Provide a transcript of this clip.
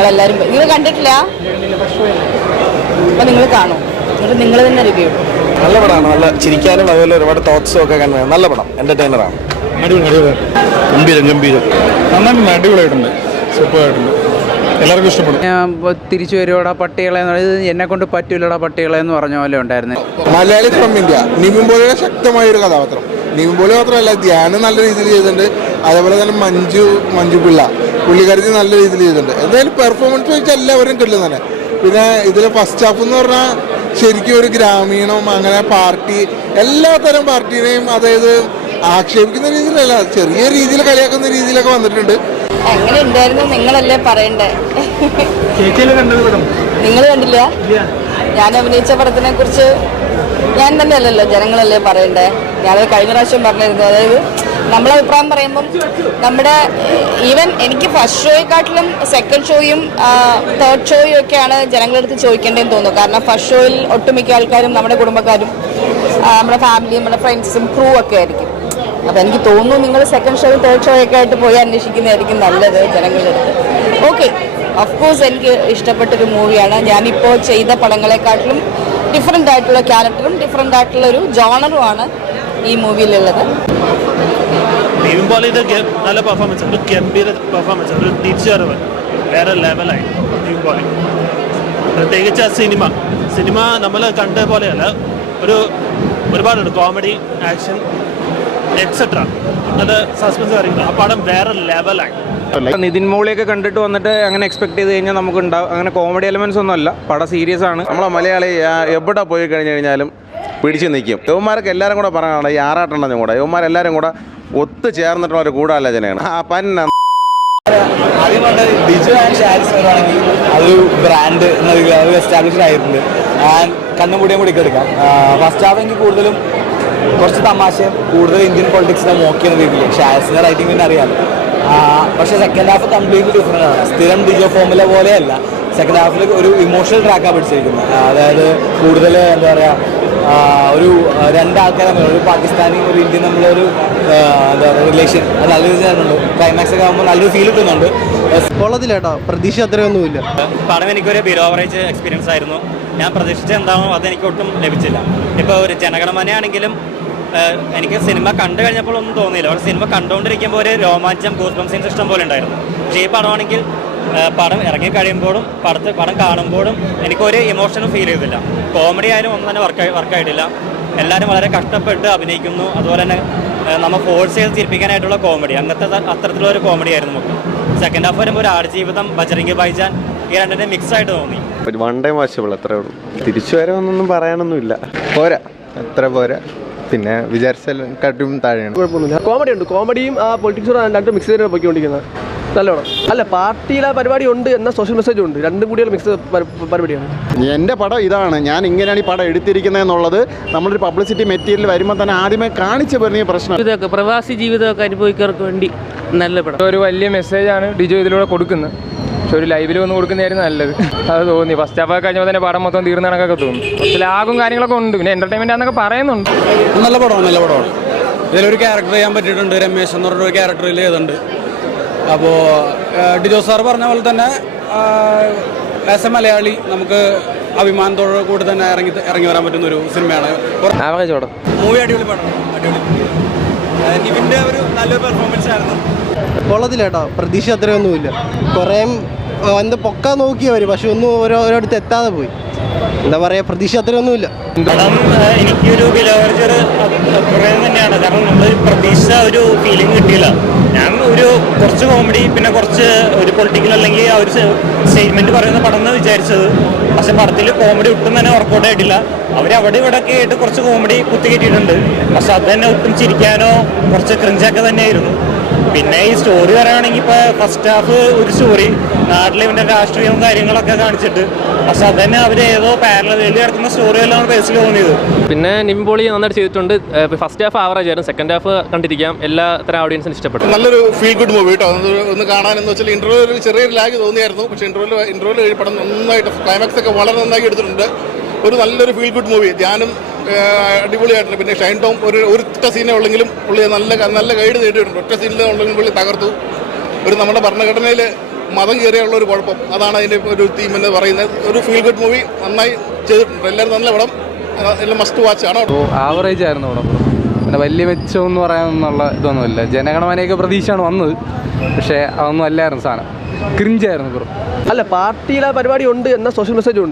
നിങ്ങളെല്ലാവരും നിങ്ങൾ കണ്ടിട്ടില്ല, അപ്പോൾ നിങ്ങൾ കാണും, എന്നിട്ട് നിങ്ങൾ തന്നെ റിവ്യൂ. നല്ല പടമാണ്, നല്ല ചിരിക്കാനും അതുപോലെ ഒരുപാട് തോട്ട്സും ഒക്കെ കാണുന്നത് നല്ല പടം, എന്റർടൈനറാണ്. ഗംഭീരം നന്നായിട്ടുണ്ട്, അടിപൊളിയായിട്ടുണ്ട്, സൂപ്പറായിട്ടുണ്ട്, എല്ലാവർക്കും ഇഷ്ടപ്പെടും. തിരിച്ചു വരുവാടാ പട്ടികളെ എന്ന് പറയുന്നത് എന്നെ കൊണ്ട് പറ്റൂലടാ പട്ടികളെ എന്ന് പറഞ്ഞ പോലെ ഉണ്ടായിരുന്നു. മലയാളി ഫ്രം ഇന്ത്യ, നിവിൻ പോളിയുടെ ശക്തമായ ഒരു കഥാപാത്രം. നിവിൻ പോളി മാത്രമല്ല, ധ്യാനം നല്ല രീതിയിൽ ചെയ്തിട്ടുണ്ട്. അതേപോലെ തന്നെ മഞ്ജു പിള്ള പുള്ളിക്കാരത്തി നല്ല രീതിയിൽ ചെയ്തിട്ടുണ്ട്. എന്തായാലും പെർഫോമൻസ് വെച്ചാൽ എല്ലാവരും കിട്ടും തന്നെ. പിന്നെ ഇതിലെ ഫസ്റ്റ് ഹാഫ് എന്ന് പറഞ്ഞാൽ ശരിക്കും ഒരു ഗ്രാമീണം അങ്ങനെ പാർട്ടി, എല്ലാ തരം പാർട്ടീനെയും അതായത് ആക്ഷേപിക്കുന്ന രീതിയിലല്ല, ചെറിയ രീതിയിൽ കളിയാക്കുന്ന രീതിയിലൊക്കെ വന്നിട്ടുണ്ട്. എങ്ങനെ ഉണ്ടായിരുന്നു നിങ്ങളല്ലേ പറയണ്ടേ? നിങ്ങൾ കണ്ടില്ല? ഞാൻ അഭിനയിച്ച പടത്തിനെ കുറിച്ച് ഞാൻ തന്നെ അല്ലല്ലോ, ജനങ്ങളല്ലേ പറയണ്ടേ. ഞാനത് കഴിഞ്ഞ പ്രാവശ്യം പറഞ്ഞിരുന്നു. അതായത് നമ്മളെ അഭിപ്രായം പറയുമ്പം നമ്മുടെ ഈവൻ എനിക്ക് ഫസ്റ്റ് ഷോയെക്കാട്ടിലും സെക്കൻഡ് ഷോയും തേർഡ് ഷോയും ഒക്കെയാണ് ജനങ്ങളെടുത്ത് ചോദിക്കേണ്ടതെന്ന് തോന്നുന്നു. കാരണം ഫസ്റ്റ് ഷോയിൽ ഒട്ടുമിക്ക ആൾക്കാരും നമ്മുടെ കുടുംബക്കാരും നമ്മുടെ ഫാമിലിയും നമ്മുടെ ഫ്രണ്ട്സും ക്രൂ ഒക്കെ ആയിരിക്കും. അപ്പോൾ എനിക്ക് തോന്നുന്നു നിങ്ങൾ സെക്കൻഡ് ഷോയും തേർഡ് ഷോയൊക്കെ ആയിട്ട് പോയി അന്വേഷിക്കുന്നതായിരിക്കും നല്ലത് ജനങ്ങളുടെ അടുത്ത്. ഓക്കെ, ഓഫ്കോഴ്സ് എനിക്ക് ഇഷ്ടപ്പെട്ടൊരു മൂവിയാണ്. ഞാനിപ്പോൾ ചെയ്ത പടങ്ങളെക്കാട്ടിലും ഡിഫറെൻ്റ് ആയിട്ടുള്ള ക്യാരക്ടറും ഡിഫറെൻ്റ് ആയിട്ടുള്ള ഒരു ജോണറുമാണ് ഈ മൂവിയിലുള്ളത്. നിവിൻ പോളിയുടെ നല്ല പെർഫോമൻസ്, ഒരു ഗംഭീര പെർഫോമൻസ്, ഒരു തിരിച്ചുവരവ് വേറെ ലെവലായി നിവിൻ പോളി. പ്രത്യേകിച്ച് ആ സിനിമ നമ്മൾ കണ്ട പോലെയല്ല, ഒരുപാടുണ്ട് കോമഡി, ആക്ഷൻ എക്സെട്ര, നല്ല സസ്പെൻസ് കാര്യങ്ങൾ. ആ പടം വേറെ ലെവലായി. നിതിൻ മോളിയൊക്കെ കണ്ടിട്ട് വന്നിട്ട് അങ്ങനെ എക്സ്പെക്ട് ചെയ്ത് കഴിഞ്ഞാൽ നമുക്ക് ഉണ്ടാവും. അങ്ങനെ കോമഡി എലമെന്റ്സ് ഒന്നും അല്ല, പടം സീരിയസ് ആണ്. നമ്മളെ മലയാളി എവിടെ പോയി കഴിഞ്ഞു കഴിഞ്ഞാലും പിടിച്ചു നിൽക്കും. യുവന്മാരൊക്കെ എല്ലാവരും കൂടെ പറയാനുള്ള ഈ ആറാട്ടെണ്ണം കൂടെ യുവന്മാരെല്ലാവരും കൂടെ ഒത്തു ചേർന്നിട്ടുള്ള ഒരു ഗൂഢാലോചനയാണ്. ആദ്യം കൊണ്ട് ഡിജോ ആൻഡ് ഷാരിസ് വരുവാണെങ്കിൽ അതൊരു ബ്രാൻഡ് എന്ന രീതിയിൽ അത് എസ്റ്റാബ്ലിഷ്ഡ് ആയിട്ടുണ്ട്. ആൻഡ് കണ്ണുമുടിയും കൂടി എടുക്കാം. ഫസ്റ്റ് ഹാഫ് എനിക്ക് കൂടുതലും കുറച്ച് തമാശയും കൂടുതൽ ഇന്ത്യൻ പൊളിറ്റിക്സിനെ മോക്കിയ രീതിയിൽ ഷാരിസിൻ്റെ റൈറ്റിംഗ് പിന്നെ അറിയാമല്ലോ. പക്ഷേ സെക്കൻഡ് ഹാഫ് കംപ്ലീറ്റ്ലി ഡിഫറെൻ്റ് ആണ്. സ്ഥിരം ഡിജോ ഫോമിലെ പോലെയല്ല. സെക്കൻഡ് ഹാഫിൽ ഒരു ഇമോഷണൽ ട്രാക്കാണ് പിടിച്ചിരിക്കുന്നത്. അതായത് കൂടുതൽ എന്താ പറയുക, ഒരു രണ്ടാൾക്കാരെ ഒരു പാകിസ്ഥാനി ഒരു ഇന്ത്യൻ നമ്മളൊരു എന്താ പറയുക റിലേഷൻ അത് നല്ല രീതിയിലുണ്ട്. ക്ലൈമാക്സ് ഒക്കെ ആകുമ്പോൾ നല്ലൊരു ഫീൽ കിട്ടുന്നുണ്ട്. കൊള്ളത്തില്ലേട്ടോ, പ്രതീക്ഷ അത്രയൊന്നുമില്ല. പടം എനിക്കൊരു ബിലോവറേജ് എക്സ്പീരിയൻസ് ആയിരുന്നു. ഞാൻ പ്രതീക്ഷിച്ച എന്താണോ അതെനിക്ക് ഒട്ടും ലഭിച്ചില്ല. ഇപ്പോൾ ഒരു ജനഗണമനയാണെങ്കിലും എനിക്ക് സിനിമ കണ്ടു കഴിഞ്ഞപ്പോൾ ഒന്നും തോന്നിയില്ല. അവിടെ സിനിമ കണ്ടുകൊണ്ടിരിക്കുമ്പോൾ ഒരു രോമാഞ്ചം, ഗൂസ്ബംസ് സീൻസ് ഇഷ്ടം പോലെ ഉണ്ടായിരുന്നു. പക്ഷേ ഈ പടമാണെങ്കിൽ പടം ഇറങ്ങി കഴിയുമ്പോഴും പടം കാണുമ്പോഴും എനിക്കൊരു ഇമോഷനും ഫീൽ ചെയ്തില്ല. കോമഡി ആയാലും ഒന്നും തന്നെ വർക്കായിട്ടില്ല. എല്ലാവരും വളരെ കഷ്ടപ്പെട്ട് അഭിനയിക്കുന്നു. അതുപോലെ തന്നെ നമ്മൾ ഫോഴ്സ് ചെയ്ത് ചിരിപ്പിക്കാനായിട്ടുള്ള കോമഡി, അത്തരത്തിലുള്ള ഒരു കോമഡി ആയിരുന്നു നമുക്ക്. സെക്കൻഡ് ഹാഫ് വരുമ്പോൾ ഒരു ആടുജീവിതം, ബജറംഗി ഭായ്ജാൻ, ഈ രണ്ടിൻ്റെ മിക്സ് ആയിട്ട് തോന്നി. വൺ ടൈം വാച്ചബിൾ, അത്രേ ഉള്ളൂ. തിരിച്ചു വരവൊന്നും പറയാനൊന്നുമില്ല, പോരാ, അത്ര പോരാ. പിന്നെ വിചാരിച്ചാലും താഴെയാണ്. കുഴപ്പമൊന്നുമില്ല, കോമഡി ഉണ്ട്. കോമഡിയും ആ പൊളിറ്റിക്സും രണ്ടും മിക്സ് ചെയ്ത് പോയിക്കൊണ്ടിരിക്കുന്നത് നല്ലോണം. അല്ല, പാർട്ടിയിൽ ആ പരിപാടി ഉണ്ട് എന്നാൽ സോഷ്യൽ മെസ്സേജ് ഉണ്ട്, രണ്ടും കൂടിയുള്ള മിക്സ് പരിപാടിയാണ്. എൻ്റെ പടം ഇതാണ്, ഞാൻ ഇങ്ങനെയാണ് ഈ പടം എടുത്തിരിക്കുന്നത് എന്നുള്ളത് നമ്മളൊരു പബ്ലിസിറ്റി മെറ്റീരിയൽ വരുമ്പോൾ തന്നെ ആദ്യമേ കാണിച്ചു വരുന്ന പ്രശ്നം. ഇതൊക്കെ പ്രവാസി ജീവിതമൊക്കെ അനുഭവിക്കുന്നവർക്ക് വേണ്ടി നല്ല പടം. ഒരു വലിയ മെസ്സേജാണ് ഡിജോ ഇതിലൂടെ കൊടുക്കുന്നത്. പക്ഷെ ഒരു ലൈവിൽ വന്ന് കൊടുക്കുന്നതായിരുന്നു നല്ലത്. അത് തോന്നി. ഫസ്റ്റ് ഹാഫ് കഴിഞ്ഞപ്പോൾ തന്നെ പടം മൊത്തം തീർന്ന കണക്കൊക്കെ തോന്നി. കുറച്ച് ലാഗും കാര്യങ്ങളൊക്കെ ഉണ്ട്. പിന്നെ എൻ്റർടൈൻമെൻ്റ് ആണെന്നൊക്കെ പറയുന്നുണ്ട്. നല്ല പടമാണ്. ഇതിലൊരു ക്യാരക്ടർ ചെയ്യാൻ പറ്റിയിട്ടുണ്ട്. രമേശ് എന്ന് പറഞ്ഞൊരു ക്യാരക്ടറിൽ ചെയ്തിട്ടുണ്ട്. അപ്പോൾ ഡിജോ സാർ പറഞ്ഞ പോലെ തന്നെ ആസ് എ മലയാളി നമുക്ക് അഭിമാനത്തോടു കൂടി തന്നെ ഇറങ്ങി വരാൻ പറ്റുന്ന ഒരു സിനിമയാണ്. മൂവി അടിപൊളി പടം, അടിപൊളി. നിവിൻ്റെ ഒരു നല്ലൊരു പെർഫോമൻസ് ആയിരുന്നു. കൊള്ളത്തില്ലേട്ടോ, പ്രതീക്ഷ അത്രയൊന്നുമില്ല. കുറേ എന്താ പൊക്കാൻ നോക്കിയവർ, പക്ഷെ ഒന്നും ഓരോരിടത്ത് എത്താതെ പോയി. എന്താ പറയുക, പ്രതീക്ഷ അത്രയൊന്നുമില്ല. പടം എനിക്കൊരു ബിലോവറേജ് അഭിപ്രായം തന്നെയാണ്. കാരണം നമ്മൾ പ്രതീക്ഷ ഒരു ഫീലിംഗ് കിട്ടിയില്ല. ഞാൻ കുറച്ച് കോമഡി പിന്നെ കുറച്ച് ഒരു പൊളിറ്റിക്കൽ അല്ലെങ്കിൽ ആ ഒരു സ്റ്റേറ്റ്മെൻറ്റ് പറയുന്ന പടം എന്ന് വിചാരിച്ചത്. പക്ഷെ പടത്തിൽ കോമഡി ഒട്ടും തന്നെ വർക്കൗട്ട് ആയിട്ടില്ല. അവരവിടെ ഇവിടെ ഒക്കെ ആയിട്ട് കുറച്ച് കോമഡി കുത്തിക്കയറ്റിയിട്ടുണ്ട്. പക്ഷെ അത് തന്നെ ഒട്ടും ചിരിക്കാനോ കുറച്ച് ക്രിഞ്ചൊക്കെ തന്നെയായിരുന്നു. പിന്നെ ഈ സ്റ്റോറി പറയുകയാണെങ്കിൽ ഇപ്പോൾ ഫസ്റ്റ് ഹാഫ് ഒരു സ്റ്റോറി നാട്ടിലെ ഇവൻ്റെ രാഷ്ട്രീയവും കാര്യങ്ങളൊക്കെ കാണിച്ചിട്ട്, പക്ഷെ അത് തന്നെ അവർ ഏതോ പാരലൽ കിടക്കുന്ന സ്റ്റോറിയെല്ലാം ബേസിൽ തോന്നിയത്. പിന്നെ നിവിൻ പോളി നന്നായിട്ട് ചെയ്തിട്ടുണ്ട്. ഫസ്റ്റ് ഹാഫ് ആവറേജ് ആയിരുന്നു, സെക്കൻഡ് ഹാഫ് കണ്ടിരിക്കാം. എല്ലാ തരം ഓഡിയൻസിനും ഇഷ്ടപ്പെട്ടു. നല്ലൊരു ഫീൽ ഗുഡ് മൂവി കേട്ടോ. ഒന്ന് കാണാനെന്ന് വെച്ചാൽ ഇൻ്റർവ്യൂ ഒരു ചെറിയൊരു ലാഗ് തോന്നിയായിരുന്നു. പക്ഷേ ഇൻ്റർവ്യൂ പടം നന്നായിട്ട് ക്ലൈമാക്സ് ഒക്കെ വളരെ നന്നായി എടുത്തിട്ടുണ്ട്. ഒരു നല്ലൊരു ഫീൽ ഗുഡ് മൂവി. ധ്യാനം അടിപൊളിയായിട്ടുണ്ട്. പിന്നെ ഷൈൻ ടോം ഒറ്റ സീനേ ഉള്ളെങ്കിലും പുള്ളി നല്ല ഗൈഡ് നേടിയിട്ടുണ്ട്. ഒറ്റ സീനിൽ ഉള്ളെങ്കിലും പുള്ളി തകർത്തു. നമ്മുടെ ഭരണഘടനയിൽ മതം കയറിയുള്ള ഒരു കുഴപ്പം. അതാണ് അതിൻ്റെ ഒരു തീം എന്ന് പറയുന്നത്. ഒരു ഫീൽ ഗുഡ് മൂവി നന്നായി ചെയ്തിട്ടുണ്ട്. എല്ലാവരും നല്ല പടം, എല്ലാം മസ്റ്റ് വാച്ച് ആണ്. ആവറേജ് ആയിരുന്നു പടം. പിന്നെ വലിയ മെച്ചം എന്ന് പറയാനുള്ള ഇതൊന്നുമില്ല. ജനഗണമനയൊക്കെ പ്രതീക്ഷയാണ് വന്നത്, പക്ഷേ അതൊന്നും അല്ലായിരുന്നു സാധനം. ക്രിഞ്ചായിരുന്നു ബ്രോ. അല്ല, പാർട്ടിയിലെ പരിപാടി ഉണ്ട് എന്ന സോഷ്യൽ മെസ്സേജ് ഉണ്ട്.